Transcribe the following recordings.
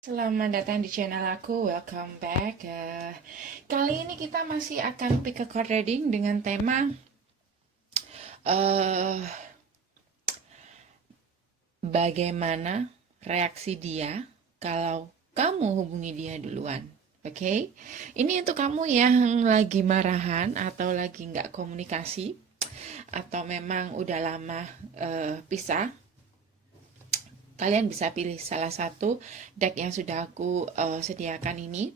Selamat datang di channel aku, welcome back. Kali ini kita masih akan pick a card reading dengan tema uh, bagaimana reaksi dia kalau kamu hubungi dia duluan. Oke, ini untuk kamu yang lagi marahan atau lagi nggak komunikasi atau memang udah lama pisah. Kalian bisa pilih salah satu deck yang sudah aku sediakan ini.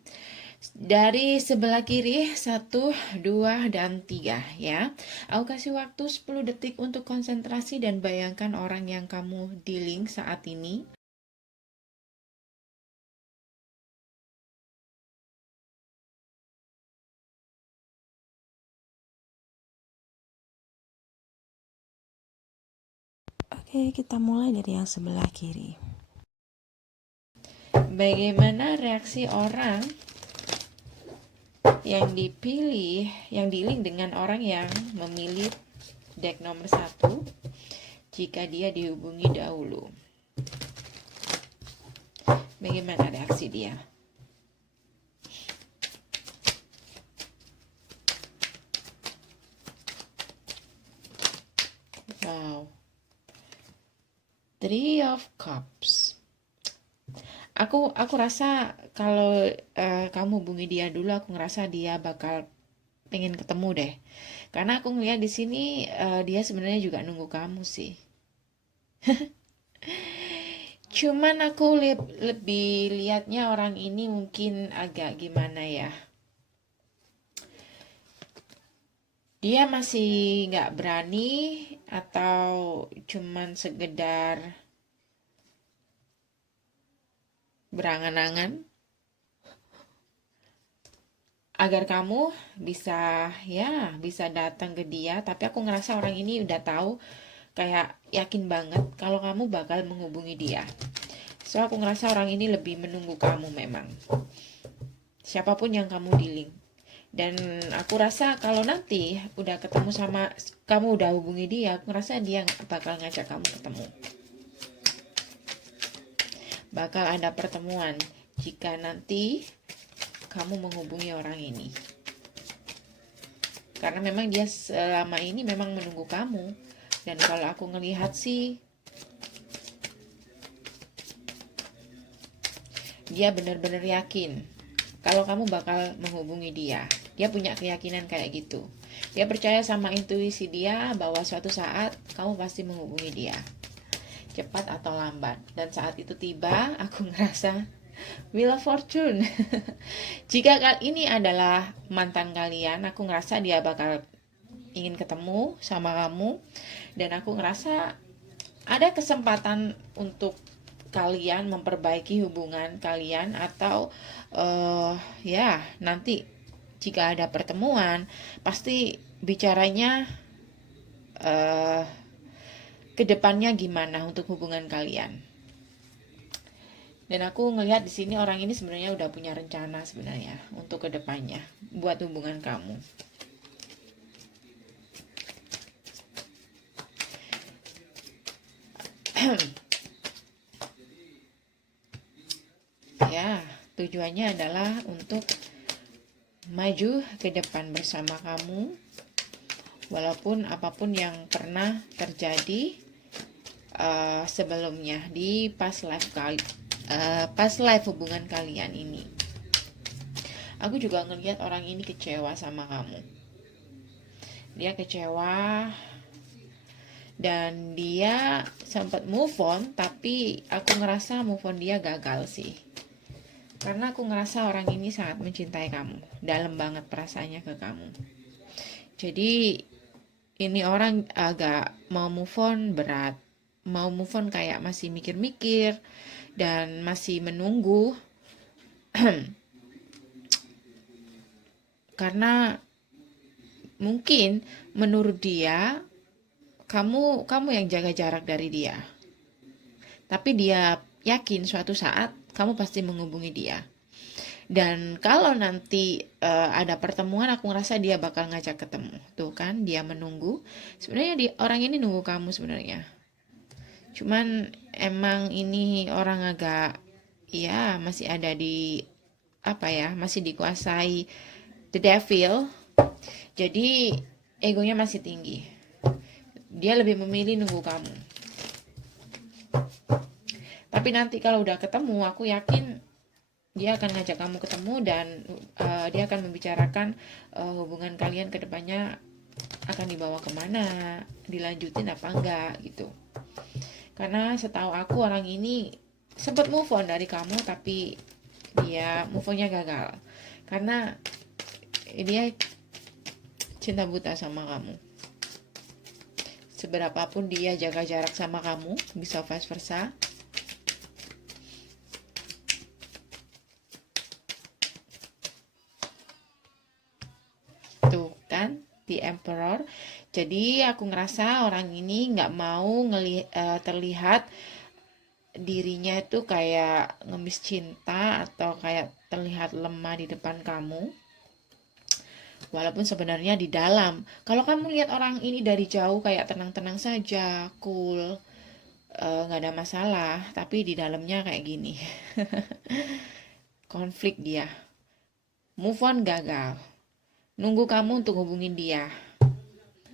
Dari sebelah kiri 1, 2, dan 3 ya. Aku kasih waktu 10 detik untuk konsentrasi dan bayangkan orang yang kamu dealing saat ini. Oke, kita mulai dari yang sebelah kiri. Bagaimana reaksi orang yang dipilih, yang dealing dengan orang yang memilih deck nomor 1 jika dia dihubungi dahulu? Bagaimana reaksi dia? Wow. Three of Cups. Aku rasa kalau kamu hubungi dia dulu, aku ngerasa dia bakal pengen ketemu deh. Karena aku ngeliat di sini dia sebenarnya juga nunggu kamu sih. Cuman aku lebih lihatnya orang ini mungkin agak gimana ya. Dia masih nggak berani atau cuman sekedar berangan-angan agar kamu bisa datang ke dia. Tapi aku ngerasa orang ini udah tahu, kayak yakin banget kalau kamu bakal menghubungi dia. So aku ngerasa orang ini lebih menunggu kamu memang, siapapun yang kamu dealing. Dan aku rasa kalau nanti udah ketemu sama kamu, udah hubungi dia, aku ngerasa dia bakal ngajak kamu ketemu, bakal ada pertemuan jika nanti kamu menghubungi orang ini. Karena memang dia selama ini memang menunggu kamu. Dan kalau aku ngelihat sih, dia benar-benar yakin kalau kamu bakal menghubungi dia. Dia punya keyakinan kayak gitu. Dia percaya sama intuisi dia bahwa suatu saat kamu pasti menghubungi dia, cepat atau lambat. Dan saat itu tiba, aku ngerasa Wheel of Fortune. Jika ini adalah mantan kalian, aku ngerasa dia bakal ingin ketemu sama kamu. Dan aku ngerasa ada kesempatan untuk kalian memperbaiki hubungan kalian. Atau ya nanti jika ada pertemuan, pasti bicaranya kedepannya gimana untuk hubungan kalian. Dan aku ngelihat di sini orang ini sebenarnya udah punya rencana sebenarnya untuk kedepannya buat hubungan kamu. Ya, tujuannya adalah untuk maju ke depan bersama kamu, walaupun apapun yang pernah terjadi sebelumnya di past life hubungan kalian ini. Aku juga ngelihat orang ini kecewa sama kamu. Dia kecewa dan dia sempat move on, tapi aku ngerasa move on dia gagal sih. Karena aku ngerasa orang ini sangat mencintai kamu, dalam banget perasaannya ke kamu. Jadi ini orang agak mau move on berat, mau move on kayak masih mikir-mikir dan masih menunggu. Karena mungkin menurut dia kamu yang jaga jarak dari dia. Tapi dia yakin suatu saat kamu pasti menghubungi dia. Dan kalau nanti ada pertemuan, aku ngerasa dia bakal ngajak ketemu. Tuh kan, dia menunggu. Sebenarnya orang ini nunggu kamu sebenarnya. Cuman emang ini orang agak ya masih ada di apa ya, masih dikuasai the devil. Jadi egonya masih tinggi. Dia lebih memilih nunggu kamu. Tapi nanti kalau udah ketemu, aku yakin dia akan ngajak kamu ketemu dan dia akan membicarakan hubungan kalian ke depannya akan dibawa kemana, dilanjutin apa enggak gitu. Karena setahu aku orang ini sempat move on dari kamu, tapi dia move onnya gagal karena dia cinta buta sama kamu. Seberapapun dia jaga jarak sama kamu, bisa vice versa. Tuh kan, The Emperor. Jadi aku ngerasa orang ini nggak mau terlihat dirinya itu kayak ngemis cinta atau kayak terlihat lemah di depan kamu. Walaupun sebenarnya di dalam, kalau kamu lihat orang ini dari jauh kayak tenang-tenang saja, cool, nggak ada masalah, tapi di dalamnya kayak gini. Konflik dia, move on gagal, nunggu kamu untuk hubungin dia.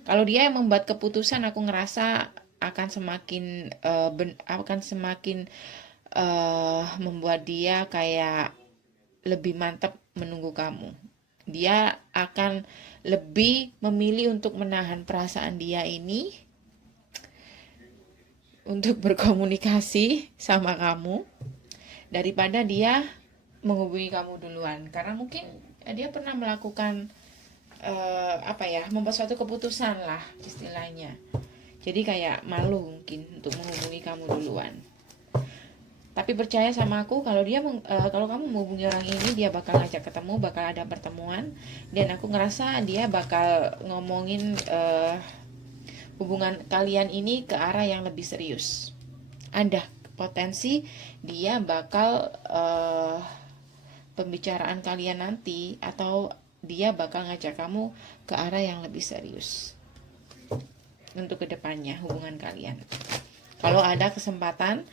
Kalau dia yang membuat keputusan, aku ngerasa akan semakin membuat dia kayak lebih mantap menunggu kamu. Dia akan lebih memilih untuk menahan perasaan dia ini untuk berkomunikasi sama kamu daripada dia menghubungi kamu duluan, karena mungkin dia pernah melakukan membuat suatu keputusan lah istilahnya. Jadi kayak malu mungkin untuk menghubungi kamu duluan. Tapi percaya sama aku, kalau kalau kamu menghubungi orang ini, dia bakal ngajak ketemu, bakal ada pertemuan, dan aku ngerasa dia bakal ngomongin hubungan kalian ini ke arah yang lebih serius. Ada potensi dia bakal pembicaraan kalian nanti, atau dia bakal ngajak kamu ke arah yang lebih serius untuk kedepannya hubungan kalian. Kalau ada kesempatan,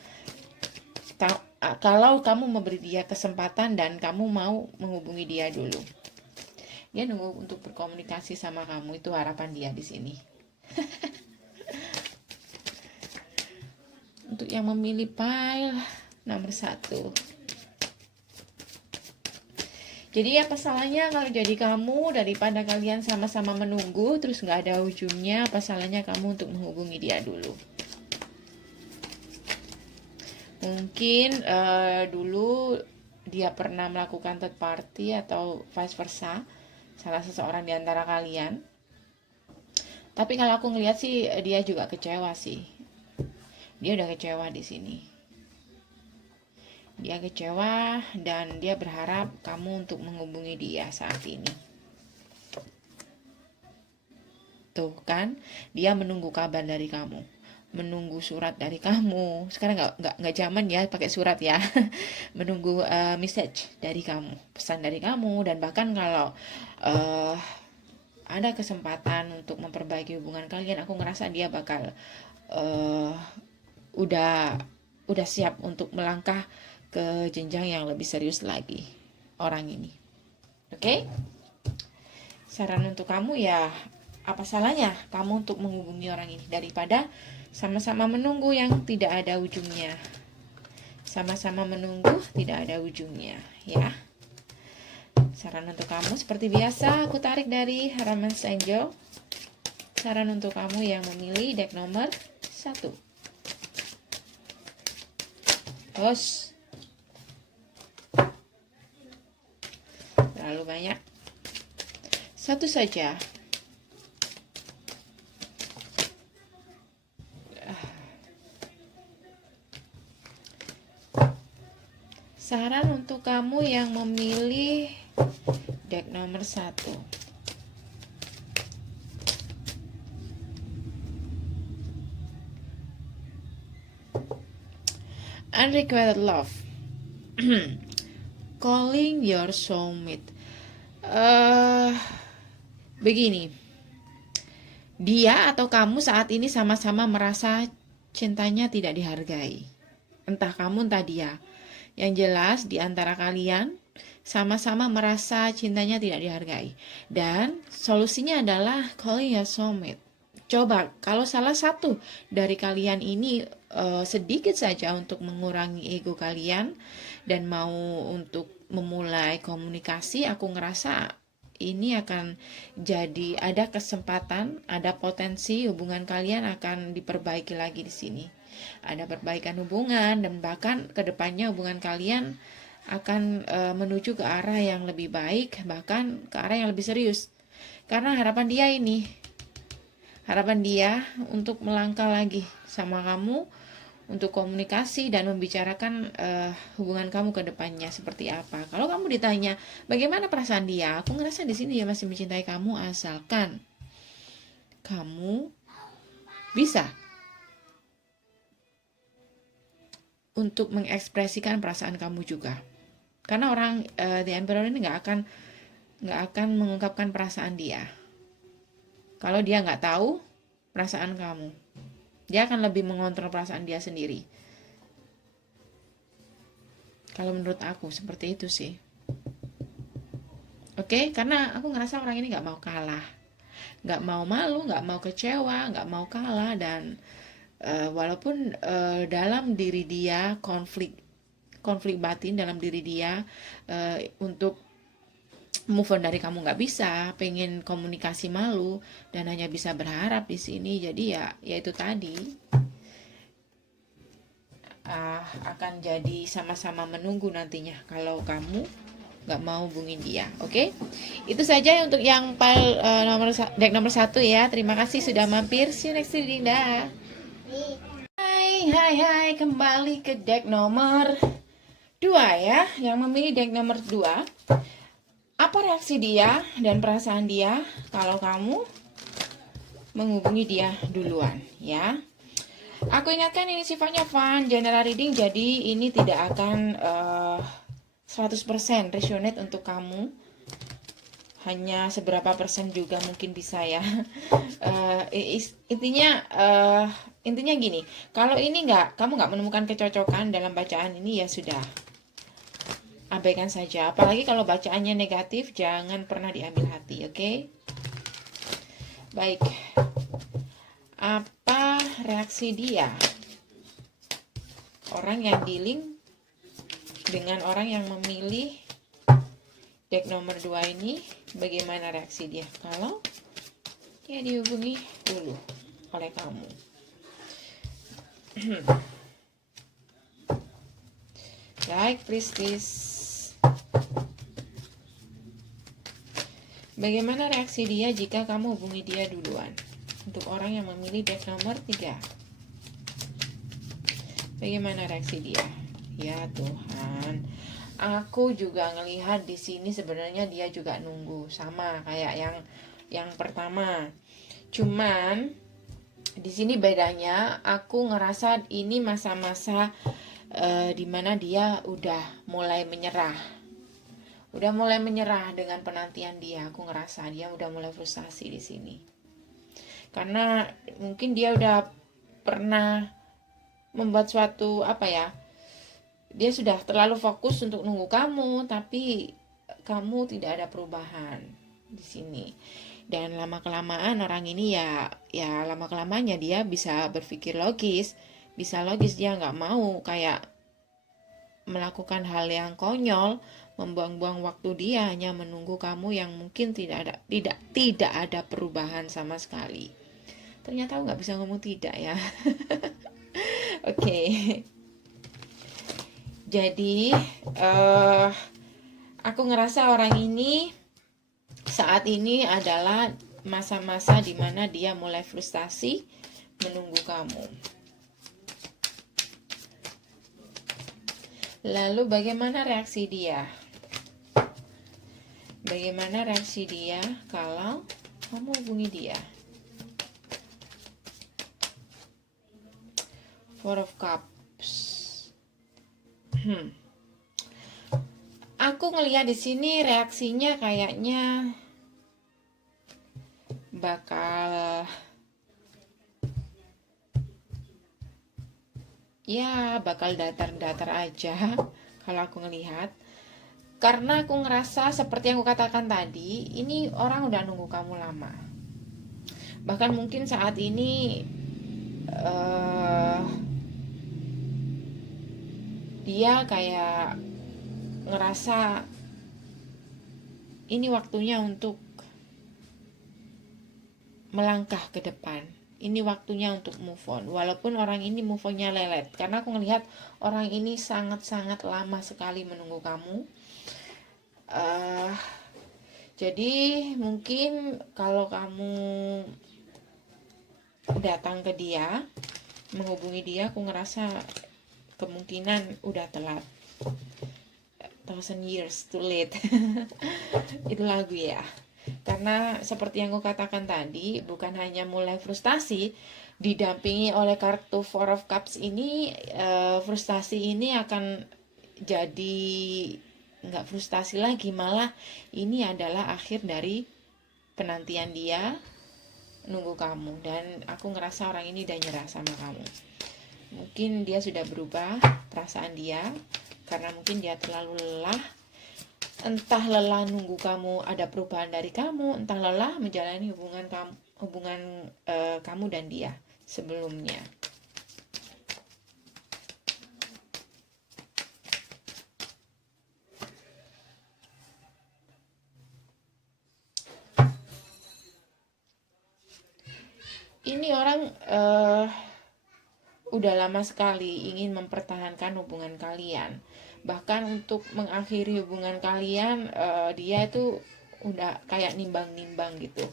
kalau kamu memberi dia kesempatan dan kamu mau menghubungi dia dulu, dia nunggu untuk berkomunikasi sama kamu, itu harapan dia di sini. Untuk yang memilih pile nomor 1. Jadi apa salahnya kalau jadi kamu, daripada kalian sama-sama menunggu terus nggak ada ujungnya, apa salahnya kamu untuk menghubungi dia dulu. Mungkin dulu dia pernah melakukan third party atau vice versa, salah seseorang di antara kalian. Tapi kalau aku ngelihat sih dia juga kecewa sih. Dia udah kecewa di sini. Dia kecewa dan dia berharap kamu untuk menghubungi dia saat ini. Tuh kan, dia menunggu kabar dari kamu, menunggu surat dari kamu. Sekarang nggak zaman ya pakai surat ya. Menunggu message dari kamu, pesan dari kamu, dan bahkan kalau ada kesempatan untuk memperbaiki hubungan kalian, aku ngerasa dia bakal udah siap untuk melangkah ke jenjang yang lebih serius lagi orang ini. Oke? Saran untuk kamu ya, apa salahnya kamu untuk menghubungi orang ini daripada sama-sama menunggu yang tidak ada ujungnya. Sama-sama menunggu tidak ada ujungnya, ya. Saran untuk kamu seperti biasa aku tarik dari Hermes Angel. Saran untuk kamu yang memilih deck nomor 1. Bos. Terlalu banyak. Satu saja. Saran untuk kamu yang memilih deck nomor 1. Unrequited love. Calling your soulmate. Begini, dia atau kamu saat ini sama-sama merasa cintanya tidak dihargai. Entah kamu entah dia. Yang jelas di antara kalian sama-sama merasa cintanya tidak dihargai. Dan solusinya adalah calling your soulmate. Coba kalau salah satu dari kalian ini sedikit saja untuk mengurangi ego kalian dan mau untuk memulai komunikasi, aku ngerasa ini akan jadi ada kesempatan, ada potensi hubungan kalian akan diperbaiki lagi di sini. Ada perbaikan hubungan dan bahkan kedepannya hubungan kalian akan menuju ke arah yang lebih baik, bahkan ke arah yang lebih serius. Karena harapan dia untuk melangkah lagi sama kamu, untuk komunikasi dan membicarakan hubungan kamu ke depannya seperti apa. Kalau kamu ditanya bagaimana perasaan dia, aku ngerasa di sini dia masih mencintai kamu asalkan kamu bisa untuk mengekspresikan perasaan kamu juga. Karena orang The Emperor ini nggak akan mengungkapkan perasaan dia. Kalau dia nggak tahu perasaan kamu, dia akan lebih mengontrol perasaan dia sendiri. Kalau menurut aku seperti itu sih. Oke, karena aku ngerasa orang ini nggak mau kalah, nggak mau malu, nggak mau kecewa, nggak mau kalah. Dan walaupun dalam diri dia konflik batin dalam diri dia untuk move on dari kamu nggak bisa, pengen komunikasi malu dan hanya bisa berharap di sini. Jadi ya itu tadi akan jadi sama-sama menunggu nantinya kalau kamu nggak mau hubungin dia. Oke? Itu saja untuk yang deck nomor 1 ya. Terima kasih sudah mampir. See you next reading. Dah. Hai, kembali ke deck nomor 2 ya, yang memilih deck nomor 2. Apa reaksi dia dan perasaan dia kalau kamu menghubungi dia duluan ya. Aku ingatkan ini sifatnya fun, general reading, jadi ini tidak akan 100% resonate untuk kamu. Hanya seberapa persen juga mungkin bisa ya. Intinya gini, kalau ini kamu nggak menemukan kecocokan dalam bacaan ini, ya sudah, abaikan saja. Apalagi kalau bacaannya negatif, jangan pernah diambil hati, oke? Baik, apa reaksi dia? Orang yang dealing dengan orang yang memilih deck nomor 2 ini, bagaimana reaksi dia kalau dia dihubungi dulu oleh kamu? Like Priestess. Bagaimana reaksi dia jika kamu hubungi dia duluan? Untuk orang yang memilih deck nomor 3, bagaimana reaksi dia? Ya Tuhan, aku juga ngelihat di sini sebenarnya dia juga nunggu sama kayak yang pertama. Cuman di sini bedanya, aku ngerasa ini masa-masa dimana dia udah mulai menyerah. Udah mulai menyerah dengan penantian dia. Aku ngerasa dia udah mulai frustasi di sini. Karena mungkin dia udah pernah membuat suatu dia sudah terlalu fokus untuk nunggu kamu, tapi kamu tidak ada perubahan di sini. Dan lama kelamaan orang ini ya lama kelamannya dia bisa berpikir logis, dia nggak mau kayak melakukan hal yang konyol, membuang-buang waktu dia hanya menunggu kamu yang mungkin tidak ada perubahan sama sekali. Ternyata aku nggak bisa ngomong tidak ya. Oke. Jadi aku ngerasa orang ini saat ini adalah masa-masa dimana dia mulai frustasi menunggu kamu. Lalu bagaimana reaksi dia? Bagaimana reaksi dia kalau kamu hubungi dia? Four of Cups. Aku ngelihat di sini reaksinya kayaknya bakal datar-datar aja kalau aku ngelihat. Karena aku ngerasa seperti yang aku katakan tadi, ini orang udah nunggu kamu lama. Bahkan mungkin saat ini dia kayak ngerasa ini waktunya untuk melangkah ke depan. Ini waktunya untuk move on. Walaupun orang ini move onnya lelet. Karena aku ngelihat orang ini sangat-sangat lama sekali menunggu kamu. Jadi mungkin kalau kamu datang ke dia, menghubungi dia, aku ngerasa kemungkinan udah telat. 1000 years too late. Itu lagu ya. Karena seperti yang aku katakan tadi, bukan hanya mulai frustasi, didampingi oleh kartu Four of Cups ini, frustasi ini akan jadi nggak frustasi lagi, malah ini adalah akhir dari penantian dia nunggu kamu. Dan aku ngerasa orang ini udah nyerah sama kamu. Mungkin dia sudah berubah perasaan dia, karena mungkin dia terlalu lelah. Entah lelah nunggu kamu ada perubahan dari kamu, entah lelah menjalani hubungan kamu dan dia sebelumnya. Ini orang udah lama sekali ingin mempertahankan hubungan kalian. Bahkan untuk mengakhiri hubungan kalian, dia itu udah kayak nimbang-nimbang gitu.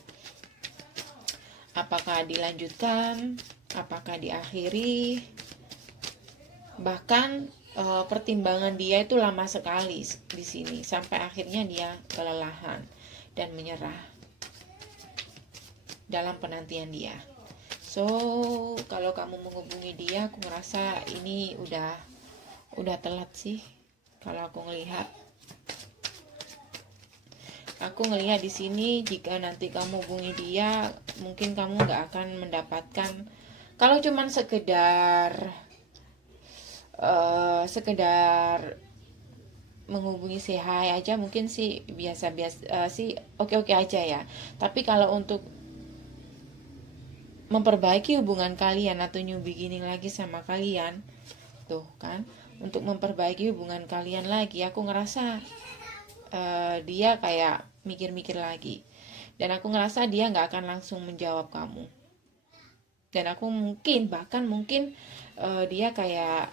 Apakah dilanjutkan, apakah diakhiri. Bahkan pertimbangan dia itu lama sekali di sini, sampai akhirnya dia kelelahan dan menyerah dalam penantian dia. So, kalau kamu menghubungi dia, aku ngerasa ini udah telat sih. Kalau aku ngelihat, di sini jika nanti kamu hubungi dia, mungkin kamu nggak akan mendapatkan. Kalau cuman sekedar menghubungi say hi aja, mungkin sih biasa-biasa sih, oke-oke aja ya. Tapi kalau untuk memperbaiki hubungan kalian atau new beginning lagi sama kalian, tuh kan, untuk memperbaiki hubungan kalian lagi, aku ngerasa dia kayak mikir-mikir lagi, dan aku ngerasa dia nggak akan langsung menjawab kamu. Dan aku bahkan mungkin dia kayak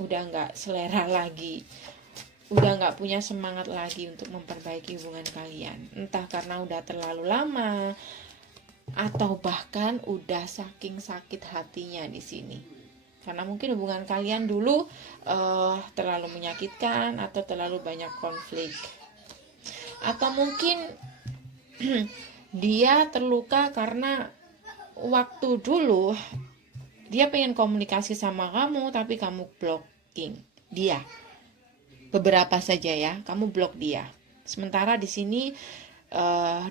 udah nggak selera lagi, udah nggak punya semangat lagi untuk memperbaiki hubungan kalian, entah karena udah terlalu lama atau bahkan udah saking sakit hatinya di sini. Karena mungkin hubungan kalian dulu terlalu menyakitkan atau terlalu banyak konflik. Atau mungkin dia terluka karena waktu dulu dia pengen komunikasi sama kamu, tapi kamu blocking dia. Beberapa saja ya, kamu blok dia. Sementara di sini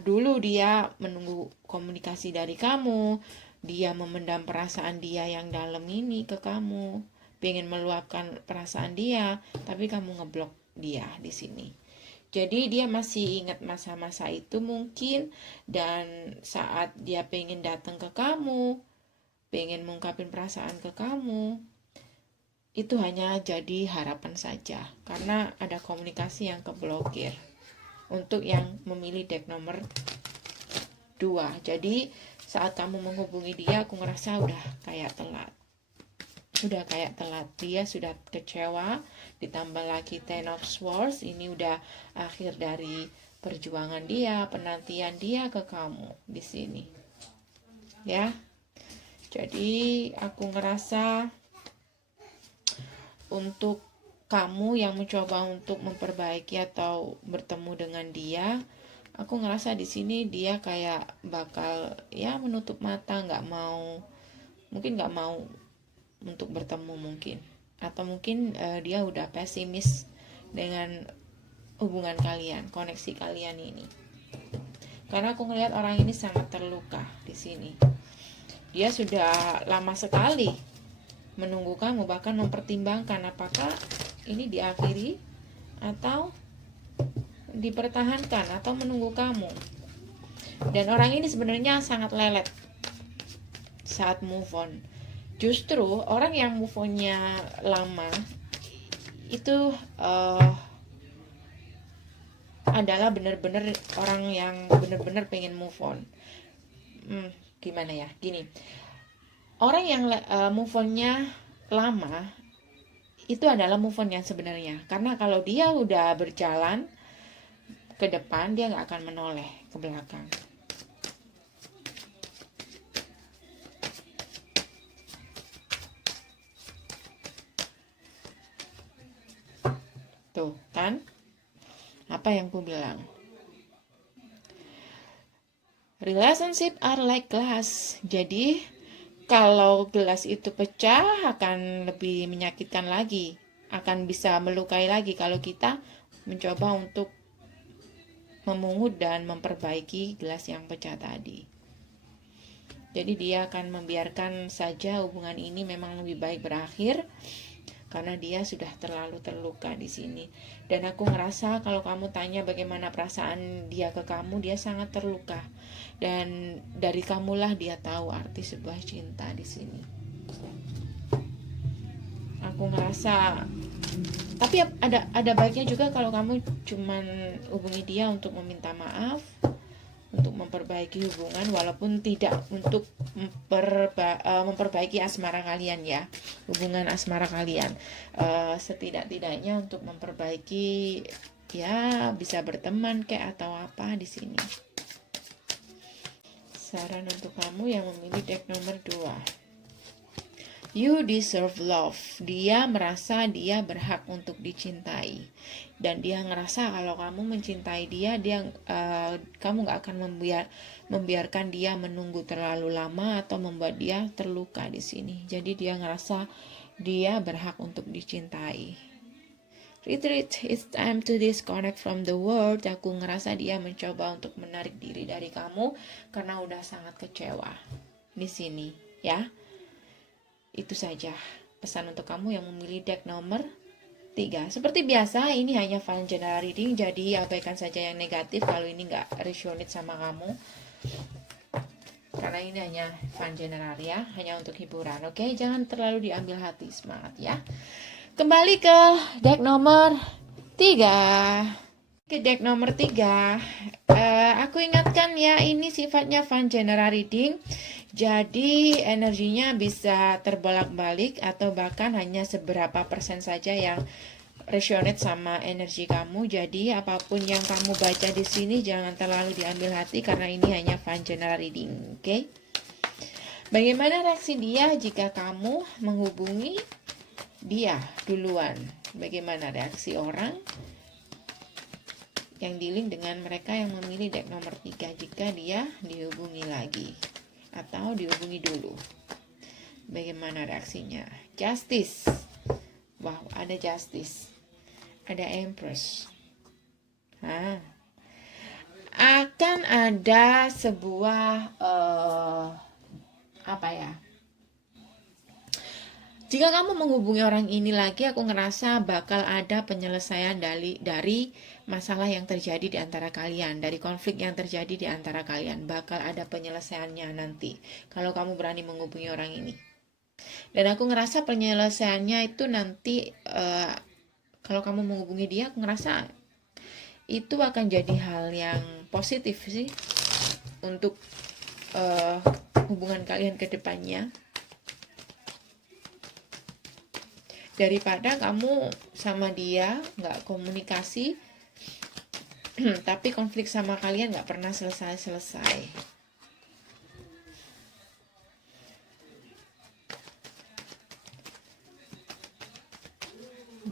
dulu dia menunggu komunikasi dari kamu, dia memendam perasaan dia yang dalam ini ke kamu, pengen meluapkan perasaan dia, tapi kamu ngeblok dia di sini. Jadi dia masih ingat masa-masa itu mungkin, dan saat dia pengen datang ke kamu, pengen mengungkapin perasaan ke kamu, itu hanya jadi harapan saja, karena ada komunikasi yang keblokir. Untuk yang memilih deck nomor 2. Jadi saat kamu menghubungi dia, aku ngerasa udah kayak telat. Dia sudah kecewa, ditambah lagi Ten of Swords. Ini udah akhir dari perjuangan dia, penantian dia ke kamu di sini. Ya. Jadi aku ngerasa untuk kamu yang mencoba untuk memperbaiki atau bertemu dengan dia, aku ngerasa di sini dia kayak bakal ya menutup mata, nggak mau untuk bertemu mungkin, atau mungkin dia udah pesimis dengan hubungan kalian, koneksi kalian ini. Karena aku ngelihat orang ini sangat terluka di sini. Dia sudah lama sekali menunggu kamu, bahkan mempertimbangkan apakah ini diakhiri atau dipertahankan atau menunggu kamu. Dan orang ini sebenarnya sangat lelet saat move on. Justru orang yang move onnya lama itu adalah benar-benar orang yang benar-benar pengen move on. Gimana ya? Gini, orang yang move onnya lama itu adalah move on yang sebenarnya. Karena kalau dia udah berjalan ke depan, dia nggak akan menoleh ke belakang. Tuh kan, apa yang ku bilang? Relationship are like glass. Jadi kalau gelas itu pecah akan lebih menyakitkan lagi, akan bisa melukai lagi kalau kita mencoba untuk memungut dan memperbaiki gelas yang pecah tadi. Jadi dia akan membiarkan saja hubungan ini memang lebih baik berakhir karena dia sudah terlalu terluka di sini. Dan aku ngerasa kalau kamu tanya bagaimana perasaan dia ke kamu, dia sangat terluka. Dan dari kamulah dia tahu arti sebuah cinta di sini. Aku ngerasa, tapi ada baiknya juga kalau kamu cuman hubungi dia untuk meminta maaf, untuk memperbaiki hubungan, walaupun tidak untuk memperbaiki asmara kalian ya, hubungan asmara kalian. Setidak-tidaknya untuk memperbaiki ya, bisa berteman kayak atau apa di sini. Saran untuk kamu yang memilih deck nomor 2. You deserve love. Dia merasa dia berhak untuk dicintai. Dan dia ngerasa kalau kamu mencintai dia, kamu gak akan membiarkan dia menunggu terlalu lama atau membuat dia terluka di sini. Jadi dia ngerasa dia berhak untuk dicintai. Retreat, it's time to disconnect from the world. Aku ngerasa dia mencoba untuk menarik diri dari kamu karena udah sangat kecewa di sini, ya. Itu saja pesan untuk kamu yang memilih deck nomor 3. Seperti biasa, ini hanya fun general reading, jadi abaikan saja yang negatif kalau ini nggak resonate sama kamu. Karena ini hanya fun general ya, hanya untuk hiburan. Oke, jangan terlalu diambil hati, semangat ya. Kembali ke deck nomor 3. Ke deck nomor 3. Aku ingatkan ya, ini sifatnya fun general reading. Jadi energinya bisa terbolak-balik atau bahkan hanya seberapa persen saja yang resonate sama energi kamu. Jadi apapun yang kamu baca di sini jangan terlalu diambil hati karena ini hanya fun general reading, oke? Bagaimana reaksi dia jika kamu menghubungi dia duluan? Bagaimana reaksi orang yang dealing dengan mereka yang memilih deck nomor 3 jika dia dihubungi lagi atau dihubungi dulu? Bagaimana reaksinya? Justice. Wow, ada Justice. Ada Empress. Akan ada sebuah apa ya? Jika kamu menghubungi orang ini lagi, aku ngerasa bakal ada penyelesaian dari masalah yang terjadi di antara kalian, dari konflik yang terjadi di antara kalian. Bakal ada penyelesaiannya nanti, kalau kamu berani menghubungi orang ini. Dan aku ngerasa penyelesaiannya itu nanti, kalau kamu menghubungi dia, aku ngerasa itu akan jadi hal yang positif sih, untuk hubungan kalian ke depannya. Daripada kamu sama dia nggak komunikasi, tapi konflik sama kalian nggak pernah selesai-selesai.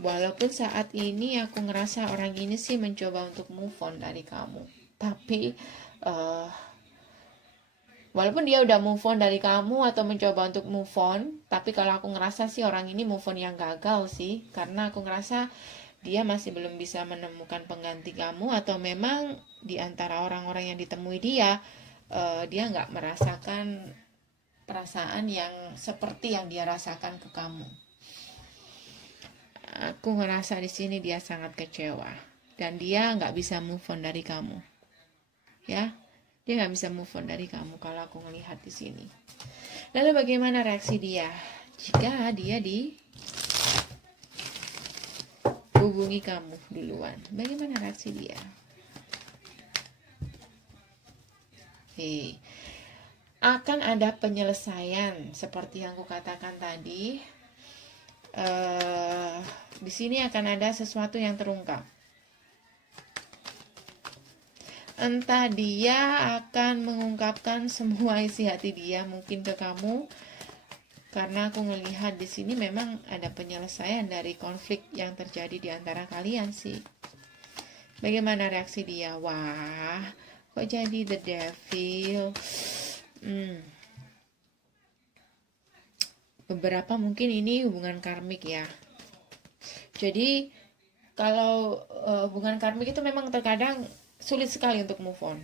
Walaupun saat ini aku ngerasa orang ini sih mencoba untuk move on dari kamu, tapi walaupun dia udah move on dari kamu atau mencoba untuk move on, tapi kalau aku ngerasa sih orang ini move on yang gagal sih. Karena aku ngerasa dia masih belum bisa menemukan pengganti kamu, atau memang di antara orang-orang yang ditemui dia nggak merasakan perasaan yang seperti yang dia rasakan ke kamu. Aku ngerasa di sini dia sangat kecewa dan dia nggak bisa move on dari kamu, ya. Dia nggak bisa move on dari kamu kalau aku ngelihat di sini. Lalu bagaimana reaksi dia jika dia dihubungi kamu duluan? Bagaimana reaksi dia? Akan ada penyelesaian seperti yang aku katakan tadi. Di sini akan ada sesuatu yang terungkap. Entah dia akan mengungkapkan semua isi hati dia mungkin ke kamu, karena aku melihat di sini memang ada penyelesaian dari konflik yang terjadi di antara kalian sih. Bagaimana reaksi dia? Wah, kok jadi the devil? Beberapa mungkin ini hubungan karmik ya. Jadi kalau hubungan karmik itu memang terkadang sulit sekali untuk move on.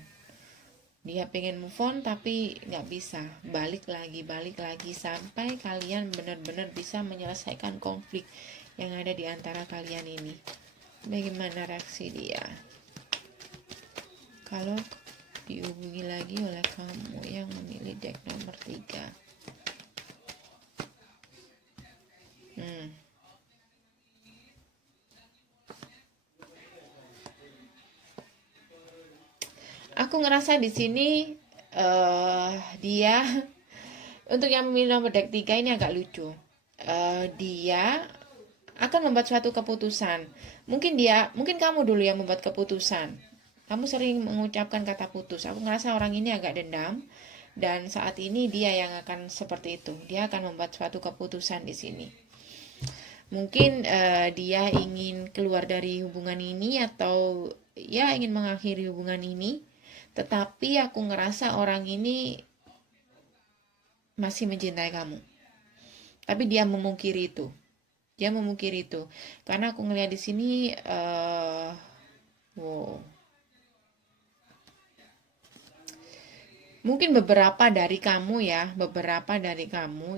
Dia pengen move on tapi nggak bisa, balik lagi sampai kalian benar-benar bisa menyelesaikan konflik yang ada di antara kalian ini. Bagaimana reaksi dia kalau dihubungi lagi oleh kamu yang memilih deck nomor 3? Aku ngerasa di sini dia untuk yang memilih nomor deck 3 ini agak lucu. Dia akan membuat suatu keputusan. Mungkin kamu dulu yang membuat keputusan. Kamu sering mengucapkan kata putus. Aku ngerasa orang ini agak dendam dan saat ini dia yang akan seperti itu. Dia akan membuat suatu keputusan di sini. Mungkin dia ingin keluar dari hubungan ini atau ya ingin mengakhiri hubungan ini. Tetapi aku ngerasa orang ini masih mencintai kamu. Tapi dia memungkiri itu. Karena aku ngelihat di sini mungkin beberapa dari kamu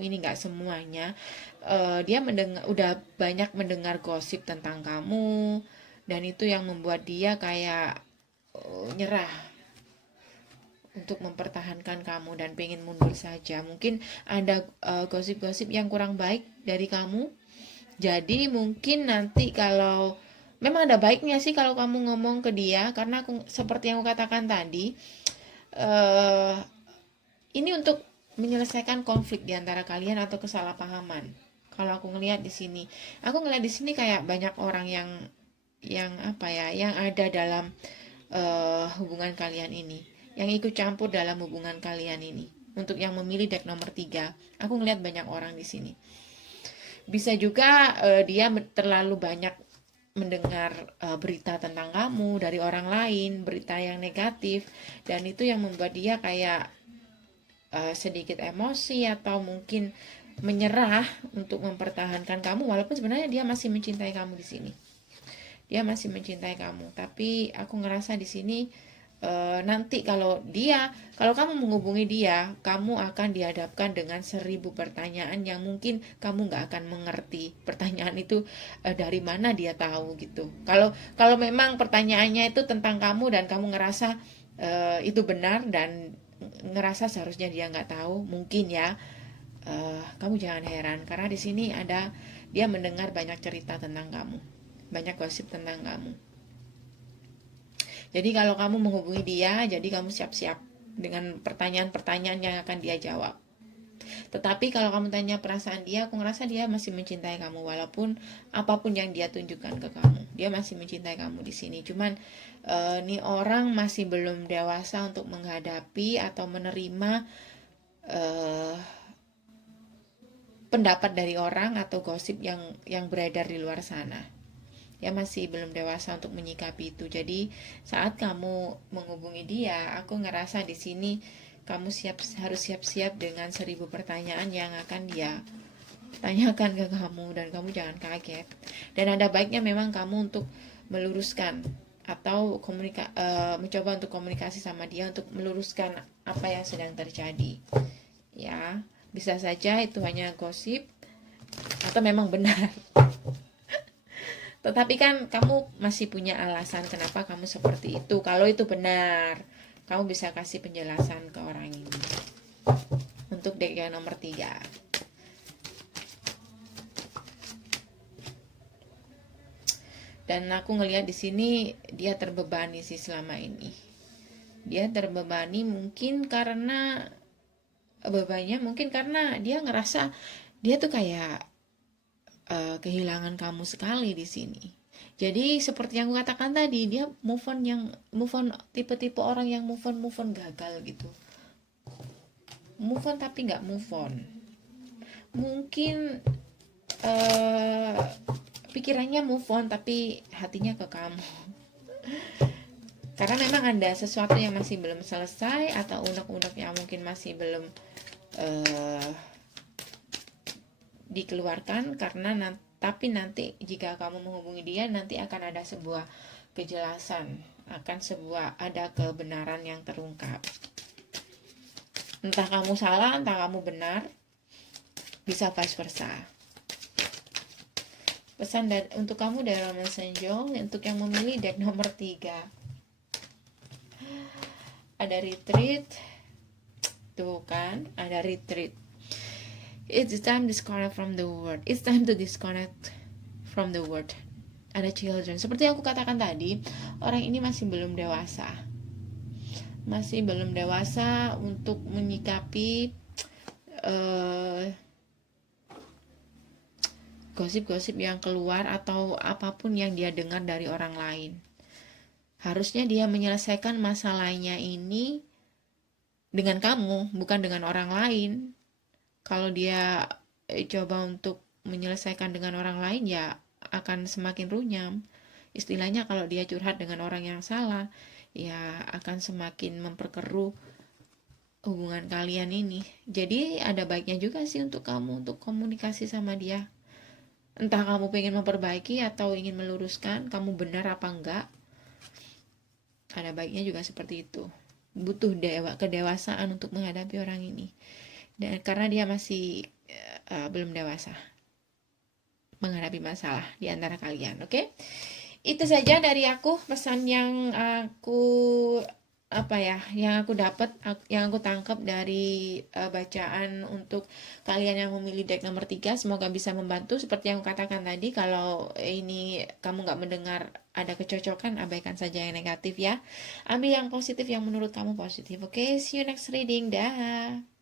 ini nggak semuanya, dia udah banyak mendengar gosip tentang kamu dan itu yang membuat dia kayak nyerah untuk mempertahankan kamu dan pengen mundur saja. Mungkin ada gosip-gosip yang kurang baik dari kamu. Jadi mungkin nanti kalau memang ada baiknya sih kalau kamu ngomong ke dia, karena seperti yang aku katakan tadi, ini untuk menyelesaikan konflik di antara kalian atau kesalahpahaman. Kalau aku ngelihat di sini, kayak banyak orang yang ada dalam hubungan kalian ini, yang ikut campur dalam hubungan kalian ini. Untuk yang memilih deck nomor 3, aku ngelihat banyak orang di sini. Bisa juga dia terlalu banyak mendengar berita tentang kamu dari orang lain, berita yang negatif, dan itu yang membuat dia kayak sedikit emosi atau mungkin menyerah untuk mempertahankan kamu, walaupun sebenarnya dia masih mencintai kamu di sini. Dia masih mencintai kamu, tapi aku ngerasa di sini nanti kalau kamu menghubungi dia, kamu akan dihadapkan dengan 1000 pertanyaan yang mungkin kamu nggak akan mengerti pertanyaan itu dari mana dia tahu gitu. Kalau memang pertanyaannya itu tentang kamu dan kamu ngerasa itu benar dan ngerasa seharusnya dia nggak tahu, mungkin ya kamu jangan heran, karena di sini ada dia mendengar banyak cerita tentang kamu, banyak gosip tentang kamu. Jadi kalau kamu menghubungi dia, jadi kamu siap-siap dengan pertanyaan-pertanyaan yang akan dia jawab. Tetapi kalau kamu tanya perasaan dia, aku ngerasa dia masih mencintai kamu, walaupun apapun yang dia tunjukkan ke kamu, dia masih mencintai kamu di sini. Cuman nih orang masih belum dewasa untuk menghadapi atau menerima pendapat dari orang atau gosip yang beredar di luar sana. Dia masih belum dewasa untuk menyikapi itu. Jadi saat kamu menghubungi dia, aku ngerasa di sini kamu harus siap-siap dengan 1000 pertanyaan yang akan dia tanyakan ke kamu, dan kamu jangan kaget. Dan ada baiknya memang kamu untuk meluruskan atau mencoba untuk komunikasi sama dia untuk meluruskan apa yang sedang terjadi. Ya, bisa saja itu hanya gosip atau memang benar. Tetapi kan kamu masih punya alasan kenapa kamu seperti itu. Kalau itu benar, kamu bisa kasih penjelasan ke orang ini. Untuk deck yang nomor 3. Dan aku ngelihat di sini dia terbebani sih selama ini. Dia terbebani mungkin karena bebannya mungkin karena dia ngerasa dia tuh kayak kehilangan kamu sekali di sini. Jadi seperti yang aku katakan tadi, dia move on tipe-tipe orang yang move on gagal gitu. Move on tapi nggak move on. Mungkin pikirannya move on tapi hatinya ke kamu. Karena memang ada sesuatu yang masih belum selesai atau unek-unek yang mungkin masih belum dikeluarkan, karena tapi nanti jika kamu menghubungi dia nanti akan ada sebuah kejelasan, akan ada kebenaran yang terungkap. Entah kamu salah, entah kamu benar, bisa vice versa. Pesan untuk kamu dari Romance Angel untuk yang memilih deck nomor 3. Ada retreat. Tuh kan, ada retreat. It's time to disconnect from the world. It's time to disconnect from the world. Ada children. Seperti yang aku katakan tadi, orang ini masih belum dewasa. Masih belum dewasa untuk menyikapi gosip-gosip yang keluar atau apapun yang dia dengar dari orang lain. Harusnya dia menyelesaikan masalahnya ini dengan kamu, bukan dengan orang lain. Kalau dia coba untuk menyelesaikan dengan orang lain, ya akan semakin runyam. Istilahnya kalau dia curhat dengan orang yang salah, ya akan semakin memperkeruh hubungan kalian ini. Jadi ada baiknya juga sih untuk kamu untuk komunikasi sama dia. Entah kamu pengen memperbaiki atau ingin meluruskan, kamu benar apa enggak. Ada baiknya juga seperti itu. Butuh kedewasaan untuk menghadapi orang ini. Dan karena dia masih belum dewasa menghadapi masalah di antara kalian, oke? Itu saja dari aku, pesan yang aku dapat, yang aku tangkap dari bacaan untuk kalian yang memilih deck nomor 3. Semoga bisa membantu. Seperti yang aku katakan tadi, kalau ini kamu nggak mendengar ada kecocokan, abaikan saja yang negatif ya. Ambil yang positif, yang menurut kamu positif. Oke, see you next reading. Dah.